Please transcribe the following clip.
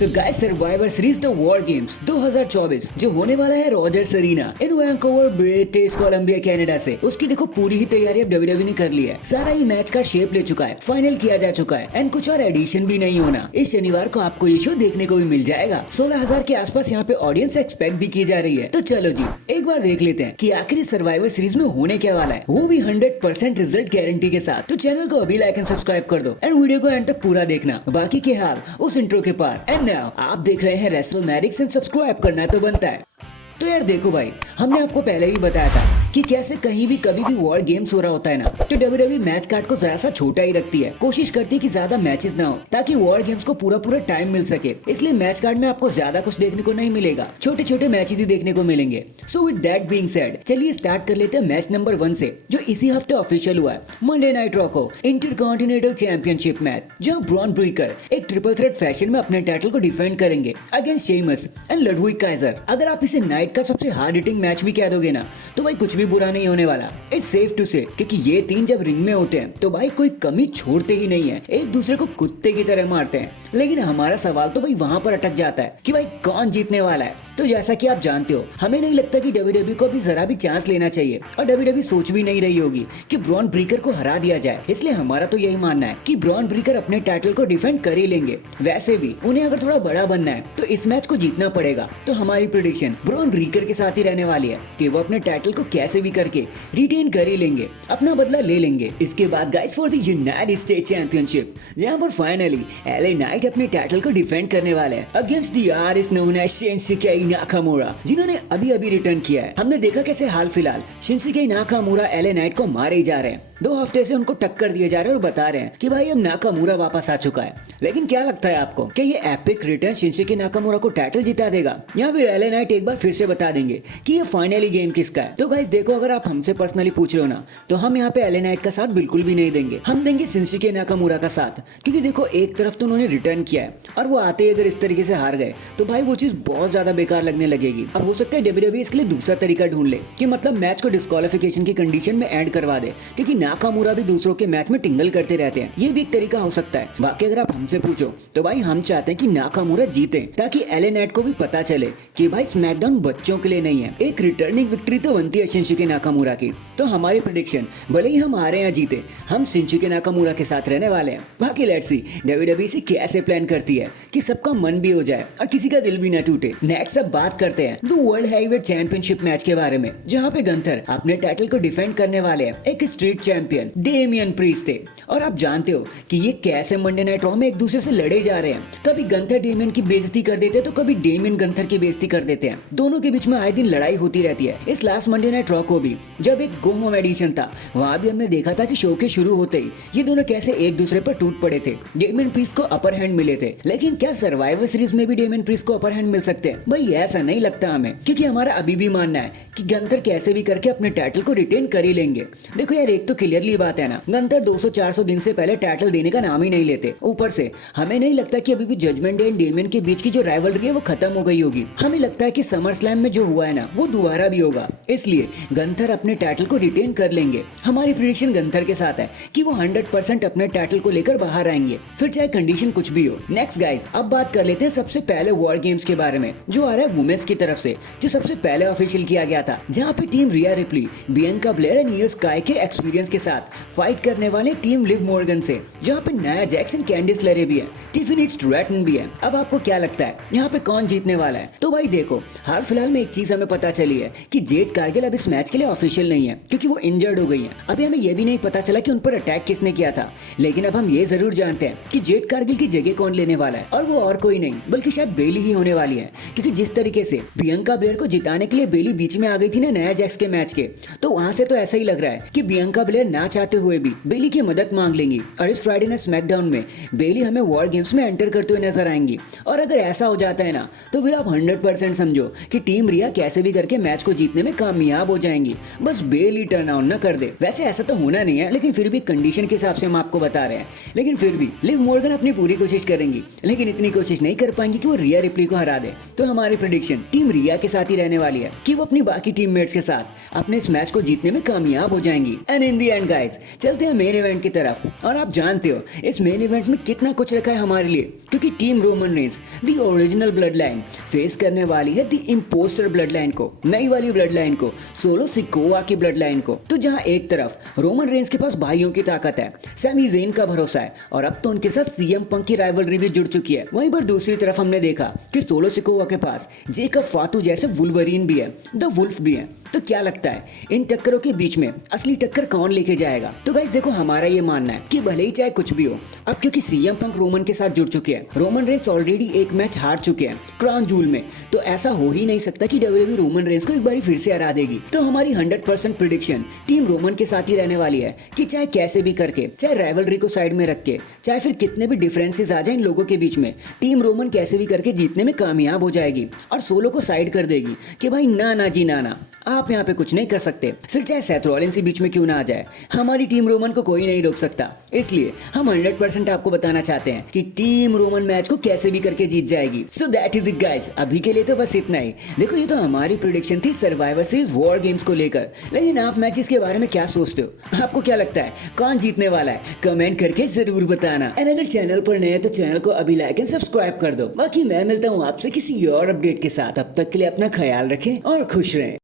So guys, survivor series the war games 2024 जो होने वाला है रॉजर्स अरीना इन वैंकूवर, ब्रिटिश कोलंबिया, कनाडा से, उसकी देखो पूरी ही तैयारी अब डब्ल्यूडब्ल्यूई ने कर ली है। सारा ही मैच का शेप ले चुका है, फाइनल किया जा चुका है एंड कुछ और एडिशन भी नहीं होना। इस शनिवार को आपको ये शो देखने को भी मिल जाएगा। 16,000 के आसपास यहाँ पे ऑडियंस एक्सपेक्ट भी की जा रही है। तो चलो जी एक बार देख लेते हैं कि आखिर सर्वाइवर सीरीज में होने क्या वाला है, वो भी 100% रिजल्ट गारंटी के साथ। तो चैनल को अभी लाइक एंड सब्सक्राइब कर दो एंड वीडियो को एंड तक पूरा देखना। बाकी के हाल उस इंट्रो के पार। एंड नाउ आप देख रहे हैं रेसलमैनिक्स एंड सब्सक्राइब करना तो बनता है। तो यार देखो भाई, हमने आपको पहले ही बताया था कि कैसे कहीं भी कभी भी वॉर गेम्स हो रहा होता है ना, तो डब्ल्यूडब्ल्यूई मैच कार्ड को जरा सा छोटा ही रखती है। कोशिश करती है कि ज्यादा मैचेस ना हो ताकि वॉर गेम्स को पूरा टाइम मिल सके। इसलिए मैच कार्ड में आपको ज्यादा कुछ देखने को नहीं मिलेगा, छोटे छोटे मैचेस ही देखने को मिलेंगे। So with that being said, चलिए स्टार्ट कर लेते हैं मैच नंबर 1 से, जो इसी हफ्ते ऑफिशियल हुआ है। मंडे नाइट रॉ को इंटरकॉन्टिनेंटल चैंपियनशिप मैच, जहां ब्रॉन ब्रेकर एक ट्रिपल थ्रेट फैशन में अपने टाइटल को डिफेंड करेंगे against Sheamus and Ludwig Kaizer. अगर आप इसे नाइट का सबसे हार्ड हिटिंग मैच भी कह दोगे ना, तो भाई कुछ भी बुरा नहीं होने वाला। इट्स सेफ टू से, क्योंकि ये तीन जब रिंग में होते हैं तो भाई कोई कमी छोड़ते ही नहीं है, एक दूसरे को कुत्ते की तरह मारते हैं। लेकिन हमारा सवाल तो भाई वहां पर अटक जाता है कि भाई कौन जीतने वाला है। तो जैसा कि आप जानते हो, हमें नहीं लगता कि डब्ल्यूडब्ल्यूई को अभी जरा भी चांस लेना चाहिए, और डब्ल्यूडब्ल्यूई सोच भी नहीं रही होगी कि ब्रॉन ब्रेकर को हरा दिया जाए। इसलिए हमारा तो यही मानना है कि ब्रॉन ब्रेकर अपने टाइटल को डिफेंड कर ही लेंगे। वैसे भी उन्हें अगर थोड़ा बड़ा बनना है तो इस मैच को जीतना पड़ेगा। तो हमारी प्रेडिक्शन ब्रॉन ब्रेकर के साथ ही रहने वाली है कि वो अपने टाइटल को कैसे भी करके रिटेन कर ही लेंगे, अपना बदला ले लेंगे। इसके बाद guys for the United State championship, जहां पर फाइनली एलए नाइट अपने टाइटल को डिफेंड करने वाले हैं against the artist known as Shinsuke Nakamura, जिन्होंने अभी अभी रिटर्न किया है। हमने देखा कैसे हाल फिलहाल शिंसुके नाकामुरा एलए नाइट को मारे ही जा रहे हैं। 2 हफ्ते से उनको टक्कर दिए जा रहे हैं और बता रहे हैं कि भाई अब नाकामुरा वापस आ चुका है। लेकिन क्या लगता है आपको कि ये एपिक रिटर्न शिंसुके नाकामुरा को टाइटल जिता देगा, या फिर एलए नाइट एक बार फिर से बता देंगे कि ये फाइनली गेम किसका है? तो गाइस देखो, अगर आप हमसे पर्सनली पूछ रहे हो ना, तो हम यहाँ पे एलए नाइट का साथ बिल्कुल भी नहीं देंगे। हम देंगे शिंसुके नाकामुरा का साथ, क्योंकि देखो एक तरफ तो उन्होंने रिटर्न किया है और वो आते ही अगर इस तरीके से हार गए तो भाई वो चीज बहुत ज्यादा बेकार लगने लगेगी। अब हो सकता है डब्ल्यूडब्ल्यूई इसके लिए दूसरा तरीका ढूंढ ले कि मतलब मैच को डिस्क्वालिफिकेशन की कंडीशन में ऐड करवा दे, क्योंकि नाकामुरा भी दूसरों के मैच में टिंगल करते रहते हैं। ये भी एक तरीका हो सकता है। बाकी अगर आप हमसे पूछो तो भाई हम चाहते हैं कि नाकामुरा जीते, ताकि एलए नाइट को भी पता चले कि भाई स्मैकडाउन बच्चों के लिए नहीं है। एक रिटर्निंग विक्ट्री तो बनती है शिंसुके नाकामुरा की। तो हमारी प्रेडिक्शन, भले ही हम हारे या जीते, हम शिंसुके नाकामुरा के साथ रहने वाले हैं। बाकी लेट्स सी डब्ल्यूडब्ल्यूई से कैसे प्लान करती है कि सबका मन भी हो जाए और किसी का दिल भी ना टूटे। नेक्स्ट अब बात करते हैं the world heavyweight championship match के बारे में, जहां पे गंथर अपने टाइटल को डिफेंड करने वाले हैं एक स्ट्रीट चैंपियन डेमियन प्रीस्ट से। और आप जानते हो कि ये कैसे मंडे नाइट रॉ में एक दूसरे से लड़े जा रहे हैं। कभी गंथर डेमियन की बेइज्जती कर देते हैं तो कभी डेमियन गंथर की बेइज्जती कर देते हैं। दोनों के बीच में आए दिन लड़ाई होती रहती है। इस लास्ट मंडे नाइट रॉ को भी जब एक गो होम एडिशन था, वहां भी हमने देखा था कि शो के शुरू होते ही ये दोनों कैसे एक दूसरे पर टूट पड़े थे। डेमियन प्रीस्ट को अपर हैंड मिले थे। लेकिन क्या सर्वाइवर सीरीज में भी डेमियन प्रीस्ट को अपर हैंड मिल सकते हैं? भाई ऐसा नहीं लगता हमें, क्योंकि हमारा अभी भी मानना है कि गंथर कैसे भी करके अपने टाइटल को रिटेन कर ही लेंगे। देखो यार, एक तो क्लियरली बात है ना, गंथर 200-400 दिन से पहले टाइटल देने का नाम ही नहीं लेते। ऊपर से हमें नहीं लगता कि अभी भी जजमेंट डे एंड डेमियन के बीच की जो राइवलरी है वो खत्म हो गई होगी। हमें लगता है कि समर स्लैम में जो हुआ है ना, वो दोबारा भी होगा। इसलिए गंथर अपने टाइटल को रिटेन कर लेंगे। हमारी प्रेडिक्शन गंथर के साथ है कि वो 100% अपने टाइटल को लेकर बाहर आएंगे, फिर चाहे कंडीशन कुछ भी हो। नेक्स्ट गाइस, अब बात कर लेते हैं सबसे पहले वॉर गेम्स के बारे में, जो आ रहा है वुमेन्स की तरफ से, जो सबसे पहले ऑफिशियल किया गया था, जहां पे team Riya replay, Bianca Blair and इयो स्काई के एक्सपीरियंस के साथ फाइट करने वाले टीम लिव मॉर्गन से, जहां पे नाया जैक्स एंड कैंडिस लेरे भी है, टिफनी स्ट्रैटन भी है। अब आपको क्या लगता है यहाँ पे कौन जीतने वाला है? तो भाई देखो, हाल फिलहाल में एक चीज हमें पता चली है कि जेड कारगिल अब इस मैच के लिए ऑफिशियल नहीं है, क्योंकि वो इंजर्ड हो गई है। अभी हमें यह भी नहीं पता चला कि उन पर अटैक किसने किया था, लेकिन अब हम ये जरूर जानते हैं कि जेड कारगिल की जगह कौन लेने वाला है, और वो और कोई नहीं बल्कि शायद बेली ही होने वाली है। क्योंकि जिस तरीके से बियांका ब्लेयर को जिताने के लिए बेली बीच में आ गई थी ना नया जैक्स के मैच के, तो वहां से तो ऐसा ही लग रहा है कि बियांका ब्लेयर ना चाहते हुए भी बेली की मदद मांग लेंगी, और इस फ्राइडे नाइट स्मैकडाउन में बेली हमें वॉर गेम्स में एंटर करते हुए नजर आएंगी। और अगर ऐसा हो जाता है ना, तो फिर आप 100% समझो कि टीम रिया कैसे भी करके मैच को जीतने में कामयाब हो जाएंगी। बस बेली टर्न आउट ना कर दे। वैसे ऐसा तो होना नहीं है, लेकिन फिर भी कंडीशन के हिसाब से हम आपको बता रहे हैं। लेकिन फिर भी लिव मॉर्गन अपनी पूरी कोशिश करेंगी, लेकिन इतनी कोशिश नहीं कर पाएंगी कि वो रिया रिप्ली को हरा दे। तो हमारी प्रेडिक्शन टीम रिया के साथ ही रहने वाली है कि वो अपनी बाकी टीममेट्स के साथ अपने इस मैच को जीतने में कामयाब हो जाएंगी। And in the end guys, चलते हैं मेन इवेंट की तरफ। और आप जानते हो इस मेन इवेंट में कितना कुछ रखा है हमारे लिए, क्योंकि team Roman Reigns the original blood line face करने वाली है दी इम्पोस्टर ब्लड लाइन को, नई वाली ब्लड लाइन को, सोलो सिकोआ की ब्लड लाइन को। तो जहां एक तरफ रोमन रेंस के पास भाइयों की ताकत है, सैमी ज़ेन का भरोसा है और अब तो उनके साथ सीएम पंक की राइवलरी भी जुड़ चुकी है। वहीं पर दूसरी तरफ हमने देखा कि सोलो सिकोआ के पास जेकब फातू जैसे वुल्वरीन भी है, द वुल्फ भी है। तो क्या लगता है इन टक्करों के बीच में असली टक्कर कौन लेके जाएगा? तो गाइस देखो, हमारा ये मानना है कि भले ही चाहे कुछ भी हो, अब क्योंकि सीएम पंक रोमन के साथ जुड़ चुके हैं, रोमन रेंस ऑलरेडी एक मैच हार चुके हैं क्राउन जूल में, तो ऐसा हो ही नहीं सकता कि डब्ल्यूडब्ल्यूई रोमन रेंस को एक बार फिर से हरा देगी। तो हमारी 100% प्रिडिक्शन टीम रोमन के साथ ही रहने वाली है कि चाहे कैसे भी करके, चाहे राइवलरी को साइड में रख के, चाहे फिर कितने भी डिफरेंसेस आ जाए इन लोगों के बीच में, टीम रोमन कैसे भी करके जीतने में कामयाब हो जाएगी और सोलो को साइड कर देगी कि भाई ना ना जी ना, आप यहाँ पे कुछ नहीं कर सकते। फिर चाहे सेथ रॉलिन्स ही बीच में क्यों ना आ जाए, हमारी टीम रोमन को कोई नहीं रोक सकता। इसलिए हम 100% आपको बताना चाहते हैं कि टीम रोमन मैच को कैसे भी करके जीत जाएगी। So that is it guys, अभी के लिए तो बस इतना ही। देखो, ये तो हमारी प्रेडिक्शन थी सर्वाइवर सीरीज वॉर गेम्स को लेकर, लेकिन आप मैचेस के बारे में क्या सोचते हो? आपको क्या लगता है कौन जीतने वाला है? कमेंट करके जरूर बताना। एंड अगर चैनल पर नए हैं तो चैनल को अभी लाइक एंड सब्सक्राइब कर दो। बाकी मैं मिलता हूँ आपसे किसी और अपडेट के साथ। अब तक के लिए अपना ख्याल रखें और खुश रहें।